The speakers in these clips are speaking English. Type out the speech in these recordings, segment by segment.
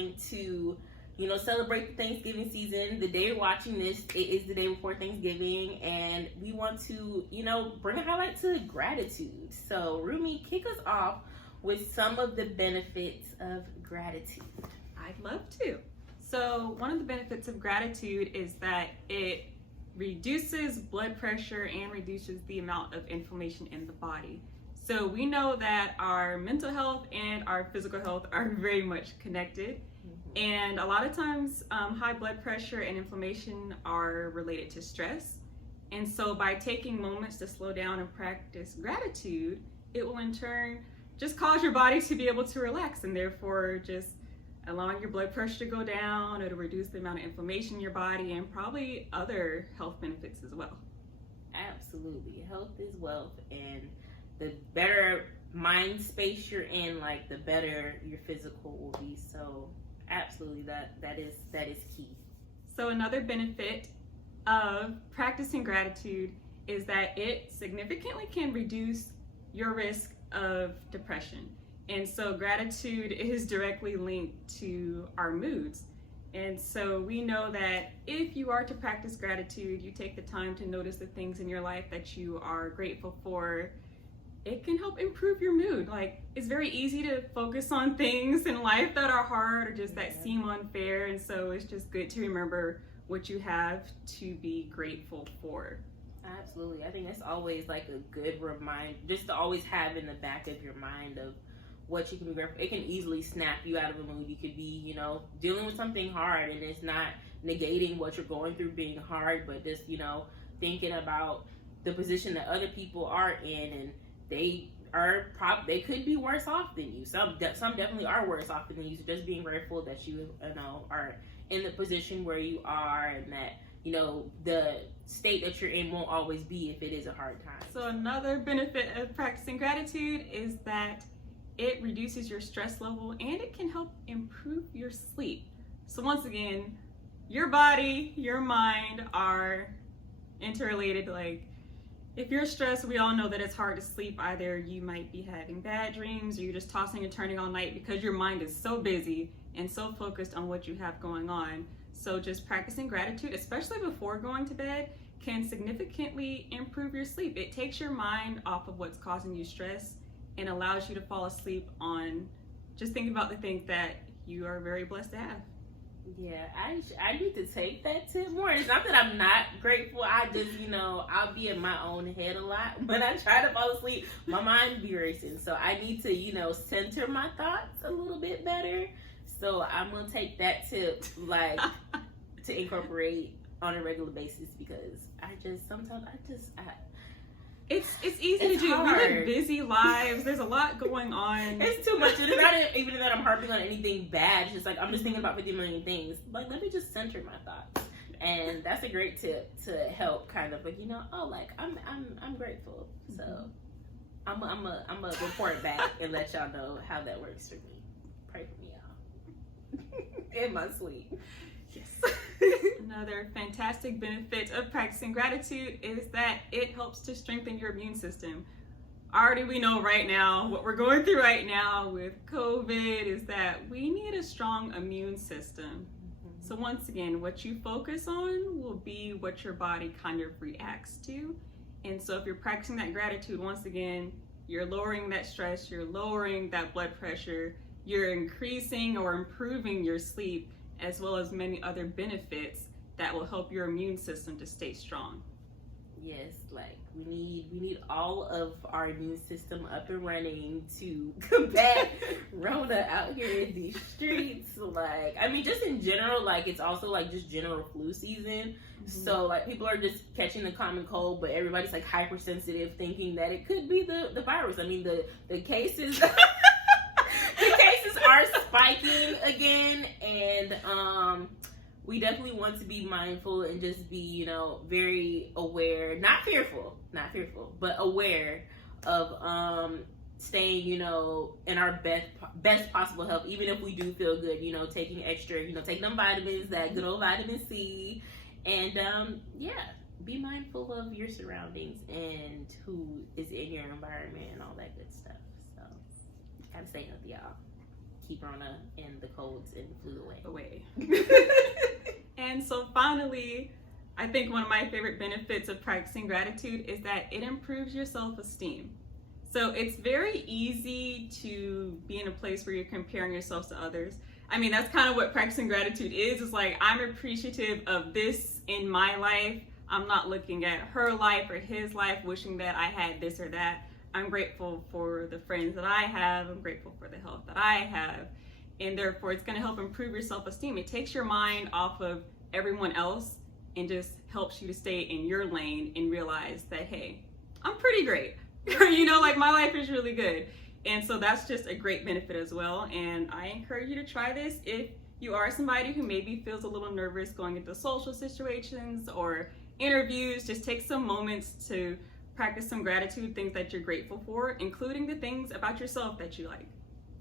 going to, celebrate the Thanksgiving season. The day you're watching this, it is the day before Thanksgiving, and we want to, bring a highlight to gratitude. So, Roomie, kick us off with some of the benefits of gratitude. I'd love to. So, one of the benefits of gratitude is that it reduces blood pressure and reduces the amount of inflammation in the body. So we know that our mental health and our physical health are very much connected. And a lot of times high blood pressure and inflammation are related to stress. And so by taking moments to slow down and practice gratitude, it will in turn just cause your body to be able to relax, and therefore just allowing your blood pressure to go down. It'll reduce the amount of inflammation in your body and probably other health benefits as well. Absolutely. Health is wealth, and the better mind space you're in, like, the better your physical will be. So absolutely, that is key. So another benefit of practicing gratitude is that it significantly can reduce your risk of depression. And so gratitude is directly linked to our moods. And so we know that if you are to practice gratitude, you take the time to notice the things in your life that you are grateful for, it can help improve your mood. Like, it's very easy to focus on things in life that are hard or just that seem unfair. And so it's just good to remember what you have to be grateful for. Absolutely. I think that's always like a good reminder, just to always have in the back of your mind of what you can be grateful for. It can easily snap you out of a mood. You could be, dealing with something hard, and it's not negating what you're going through being hard, but just, thinking about the position that other people are in, and they could be worse off than you. Some definitely are worse off than you. So just being grateful that you are in the position where you are, and that the state that you're in won't always be if it is a hard time. So another benefit of practicing gratitude is that it reduces your stress level and it can help improve your sleep. So once again, your body, your mind are interrelated. Like, if you're stressed, we all know that it's hard to sleep. Either you might be having bad dreams, or you're just tossing and turning all night because your mind is so busy and so focused on what you have going on. So just practicing gratitude, especially before going to bed, can significantly improve your sleep. It takes your mind off of what's causing you stress and allows you to fall asleep on just thinking about the things that you are very blessed to have. Yeah, I need to take that tip more. It's not that I'm not grateful. I just, I'll be in my own head a lot. When I try to fall asleep, my mind be racing. So I need to, center my thoughts a little bit better. So I'm going to take that tip, to incorporate on a regular basis, because it's easy to do. Hard. We live busy lives. There's a lot going on. It's too much. It's not even that I'm harping on anything bad. It's just like I'm just thinking about 50 million things. Like, let me just center my thoughts. And that's a great tip to help kind of, I'm grateful. So I'm a report back and let y'all know how that works for me. Pray for me, y'all. In my sleep. Yes. Another fantastic benefit of practicing gratitude is that it helps to strengthen your immune system. Already we know right now, what we're going through right now with COVID is that we need a strong immune system. So once again, what you focus on will be what your body kind of reacts to. And so if you're practicing that gratitude, once again, you're lowering that stress, you're lowering that blood pressure, you're increasing or improving your sleep, as well as many other benefits that will help your immune system to stay strong. Yes, like we need all of our immune system up and running to combat Rona out here in these streets. Like, I mean, just in general, like, it's also like just general flu season. So like people are just catching the common cold, but everybody's like hypersensitive, thinking that it could be the virus. I mean, the cases the cases are spiking again, and we definitely want to be mindful and just be, very aware, not fearful, but aware of staying, in our best possible health, even if we do feel good, taking extra, taking them vitamins, that good old vitamin C, and be mindful of your surroundings and who is in your environment and all that good stuff. So, gotta stay healthy, y'all. keep Rona and the colds and flu away. And so finally, I think one of my favorite benefits of practicing gratitude is that it improves your self-esteem. So it's very easy to be in a place where you're comparing yourself to others. I mean, that's kind of what practicing gratitude is. It's like, I'm appreciative of this in my life. I'm not looking at her life or his life, wishing that I had this or that. I'm grateful for the friends that I have. I'm grateful for the health that I have. And therefore, it's going to help improve your self-esteem. It takes your mind off of everyone else and just helps you to stay in your lane and realize that, hey, I'm pretty great. You know, like my life is really good. And so that's just a great benefit as well. And I encourage you to try this if you are somebody who maybe feels a little nervous going into social situations or interviews. Just take some moments to practice some gratitude, things that you're grateful for, including the things about yourself that you like.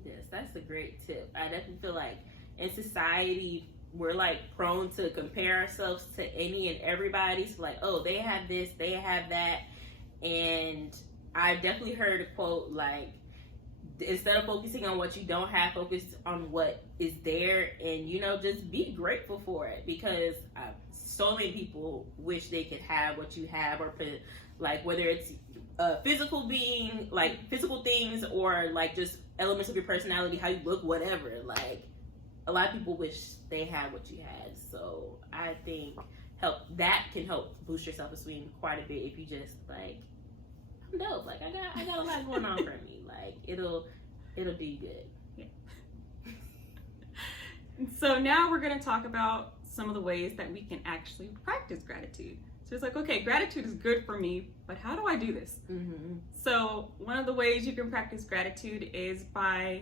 Yes, that's a great tip. I definitely feel like in society, we're like prone to compare ourselves to any and everybody. So like, oh, they have this, they have that. And I definitely heard a quote like, instead of focusing on what you don't have, focus on what is there, and you know, just be grateful for it, because so many people wish they could have what you have, or like whether it's physical being, like physical things, or like just elements of your personality, how you look, whatever. Like a lot of people wish they had what you had. So I think that can help boost your self-esteem quite a bit if you just like, I'm dope. Like I got a lot going on for me. Like it'll be good. Yeah. So now we're gonna talk about some of the ways that we can actually practice gratitude. So it's like, okay, gratitude is good for me, but how do I do this? Mm-hmm. So one of the ways you can practice gratitude is by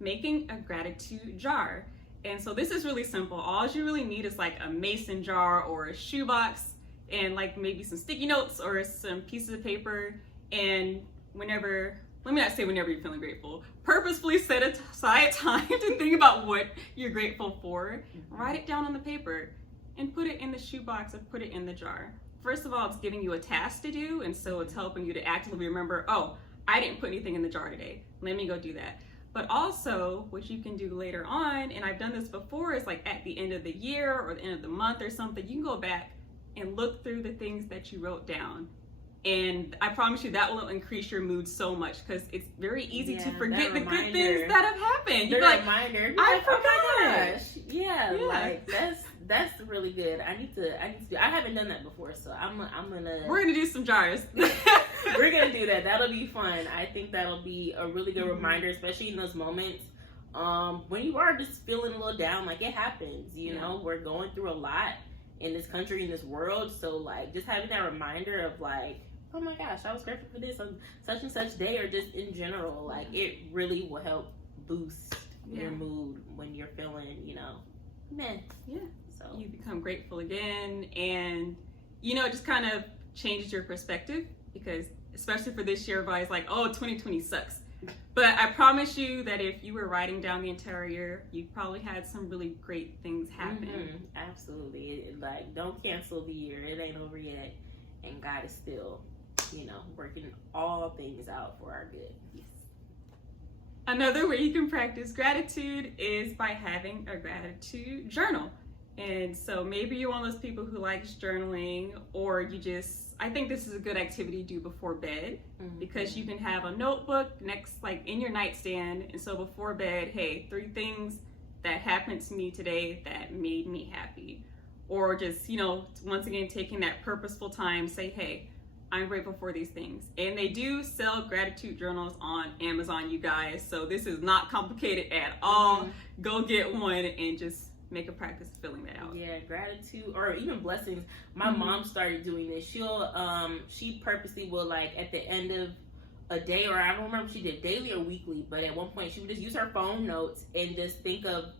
making a gratitude jar. And so this is really simple. All you really need is like a mason jar or a shoebox and like maybe some sticky notes or some pieces of paper. And whenever you're feeling grateful, purposefully set aside time to think about what you're grateful for. Write it down on the paper and put it in the shoebox or put it in the jar. First of all, it's giving you a task to do, and so it's helping you to actively remember, oh, I didn't put anything in the jar today. Let me go do that. But also, what you can do later on, and I've done this before, is like at the end of the year or the end of the month or something, you can go back and look through the things that you wrote down. And I promise you that will increase your mood so much, because it's very easy to forget the good things that have happened. You're like, I forgot. Oh my gosh. Yeah, like that's really good. I need to do. I haven't done that before, so we're gonna do some jars. We're gonna do that. That'll be fun. I think that'll be a really good reminder, especially in those moments when you are just feeling a little down. Like it happens, you know. We're going through a lot in this country, in this world. So like just having that reminder of like, oh my gosh, I was grateful for this on such and such day, or just in general, like it really will help boost your mood when you're feeling, you know, meh. Yeah. So you become grateful again, and you know, it just kind of changes your perspective, because especially for this year, everybody's like, oh, 2020 sucks. But I promise you that if you were writing down the entire year, you probably had some really great things happen. Mm-hmm. Absolutely. Like, don't cancel the year. It ain't over yet. And God is still, you know, working all things out for our good. Yes. Another way you can practice gratitude is by having a gratitude journal. And so maybe you're one of those people who likes journaling, or I think this is a good activity to do before bed, because you can have a notebook like in your nightstand. And so before bed, hey, 3 things that happened to me today that made me happy. Or just, you know, once again, taking that purposeful time, say, hey, I'm grateful for these things. And they do sell gratitude journals on Amazon, you guys. So this is not complicated at all. Go get one and just make a practice of filling that out. Yeah, gratitude or even blessings. My mom started doing this. She purposely will, like, at the end of a day, or I don't remember if she did daily or weekly, but at one point she would just use her phone notes and just think of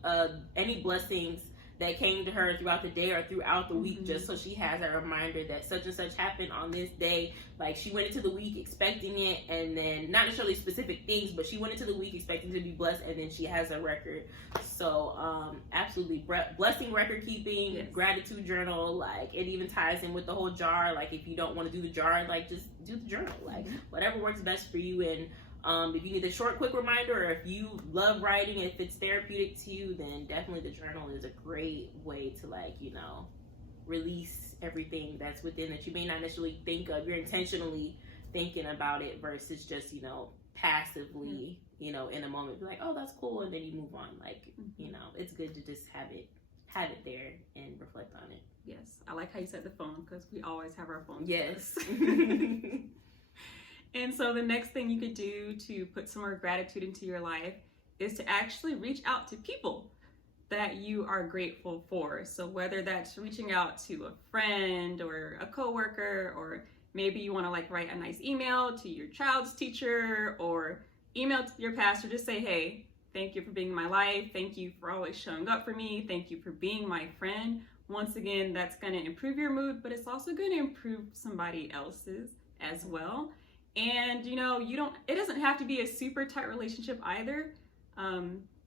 any blessings that came to her throughout the day or throughout the week, just so she has a reminder that such and such happened on this day. Like, she went into the week expecting it, and then not necessarily specific things, but she went into the week expecting to be blessed, and then she has a record. So absolutely, blessing record keeping, gratitude journal. Like, it even ties in with the whole jar. Like, if you don't want to do the jar, like, just do the journal. Like, whatever works best for you. And If you need a short, quick reminder, or if you love writing, if it's therapeutic to you, then definitely the journal is a great way to, like, you know, release everything that's within that you may not necessarily think of. You're intentionally thinking about it versus just, you know, passively, you know, in a moment, be like, oh, that's cool, and then you move on. Like, you know, it's good to just have it there and reflect on it. Yes, I like how you said the phone, because we always have our phones. Yes. And so the next thing you could do to put some more gratitude into your life is to actually reach out to people that you are grateful for. So whether that's reaching out to a friend or a coworker, or maybe you want to like write a nice email to your child's teacher, or email to your pastor, just say, hey, thank you for being in my life. Thank you for always showing up for me. Thank you for being my friend. Once again, that's going to improve your mood, but it's also going to improve somebody else's as well. And, you know, it doesn't have to be a super tight relationship either.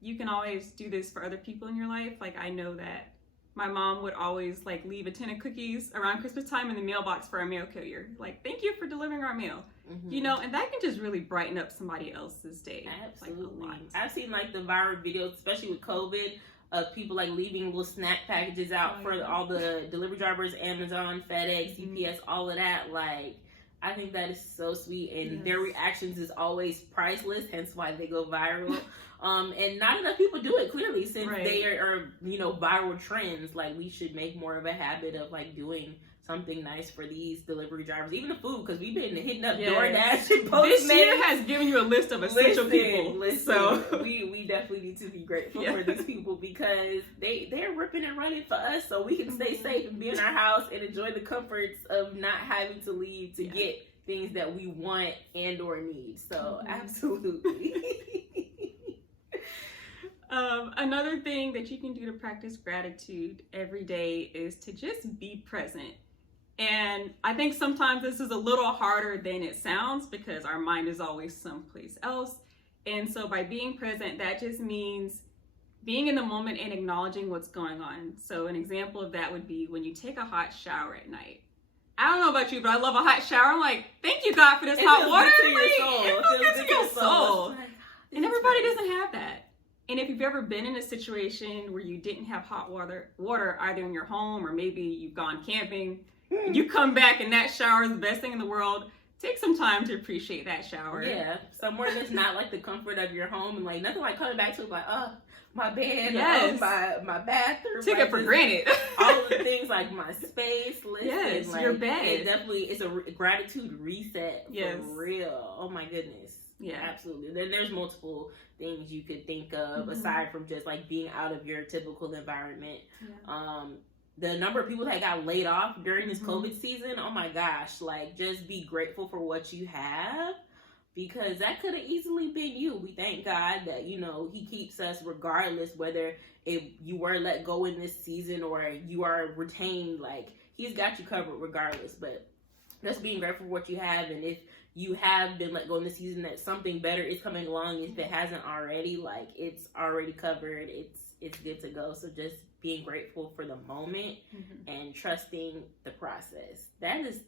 You can always do this for other people in your life. Like, I know that my mom would always like leave a tin of cookies around Christmas time in the mailbox for our mail carrier. Like, thank you for delivering our mail. You know, and that can just really brighten up somebody else's day. Absolutely. Like, a lot. I've seen like the viral videos, especially with COVID, of people like leaving little snack packages out for all the delivery drivers, Amazon, FedEx, UPS, all of that. Like, I think that is so sweet, and their reactions is always priceless, hence why they go viral. And not enough people do it, clearly, since they are, you know, viral trends. Like, we should make more of a habit of like doing something nice for these delivery drivers, even the food, because we've been hitting up DoorDash and Postmates. This year has given you a list of essential people. So we definitely need to be grateful for these people, because they're ripping and running for us, so we can stay safe and be in our house and enjoy the comforts of not having to leave to get things that we want and or need. So absolutely. Another thing that you can do to practice gratitude every day is to just be present. And I think sometimes this is a little harder than it sounds, because our mind is always someplace else. And so by being present, that just means being in the moment and acknowledging what's going on. So an example of that would be when you take a hot shower at night. I don't know about you, but I love a hot shower. I'm like, thank you, God, for this hot water. It feels good to your soul. And everybody doesn't have that. And if you've ever been in a situation where you didn't have hot water either in your home, or maybe you've gone camping, you come back and that shower is the best thing in the world, take some time to appreciate that shower. Yeah, somewhere that's not like the comfort of your home, and like nothing like coming back to it like, oh, my bed, my bathroom. Take it for granted. All of the things, like my space. Listen, like, your bed. It definitely is a gratitude reset for real. Oh my goodness. Yeah, absolutely. Then there's multiple things you could think of aside from just like being out of your typical environment. The number of people that got laid off during this COVID season, oh my gosh, like, just be grateful for what you have, because that could have easily been you. We thank God that, you know, he keeps us regardless, whether you were let go in this season or you are retained. Like, he's got you covered regardless. But just being grateful for what you have, and if you have been let go in the season, that something better is coming along. If it hasn't already, like, it's already covered. It's good to go. So just being grateful for the moment and trusting the process. That is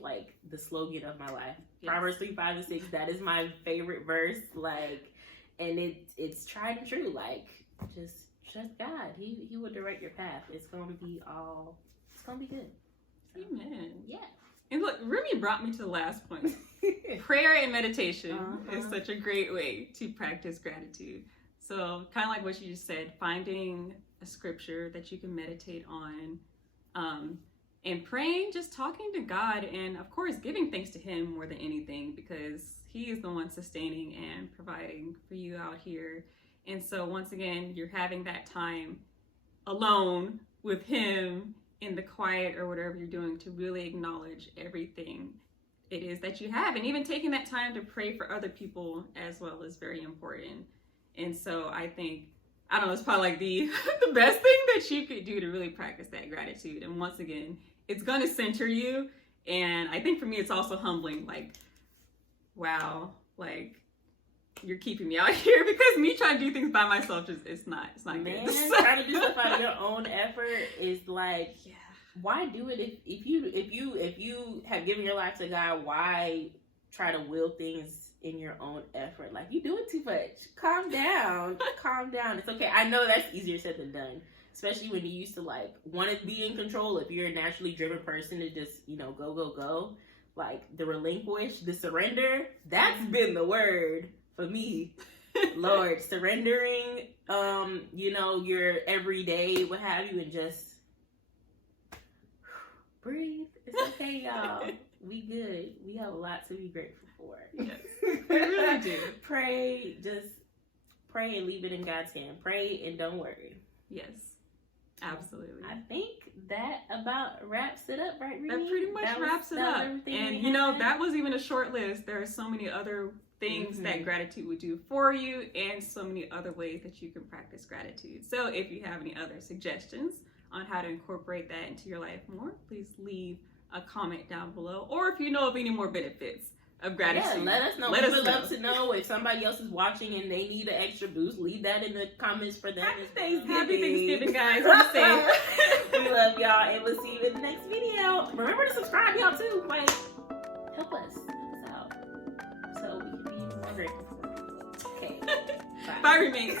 like the slogan of my life. Proverbs 3, 5, and 6. That is my favorite verse. Like, and it's tried and true. Like, just trust God. He will direct your path. It's gonna be good. So, amen. Yeah. And look, Roomie brought me to the last point. Prayer and meditation is such a great way to practice gratitude. So kind of like what you just said, finding a scripture that you can meditate on, and praying, just talking to God, and of course giving thanks to him more than anything, because he is the one sustaining and providing for you out here. And so once again, you're having that time alone with him in the quiet or whatever you're doing to really acknowledge everything it is that you have. And even taking that time to pray for other people as well is very important. And so I think, I don't know, it's probably like the best thing that you could do to really practice that gratitude. And once again, it's going to center you. And I think for me, it's also humbling. Like, wow, like, you're keeping me out here, because me trying to do things by myself, it's not Man, good. Trying to do stuff out of your own effort is like, why do it if you have given your life to God? Why try to will things in your own effort. Like, you doing too much. Calm down. Calm down. It's okay. I know that's easier said than done. Especially when you used to, like, want to be in control. If you're a naturally driven person to just, you know, go. Like, the relinquish, the surrender, that's been the word for me. Lord, surrendering, you know, your everyday, what have you, and just breathe. It's okay, y'all. We good. We have a lot to be grateful for. Yes, we really do. Pray, just pray and leave it in God's hand. Pray and don't worry. Yes, absolutely. I think that about wraps it up, right, Roomie? That pretty much wraps it up. And you know, that was even a short list. There are so many other things that gratitude would do for you, and so many other ways that you can practice gratitude. So if you have any other suggestions on how to incorporate that into your life more, please leave a comment down below. Or if you know of any more benefits of gratitude, let us know. We would love to know if somebody else is watching and they need an extra boost. Leave that in the comments for them. Happy Thanksgiving, guys. I'm safe. We love y'all, and we'll see you in the next video. Remember to subscribe, y'all, too. Like, help us out so we can be more grateful for you. Okay. Bye. Bye, roommates.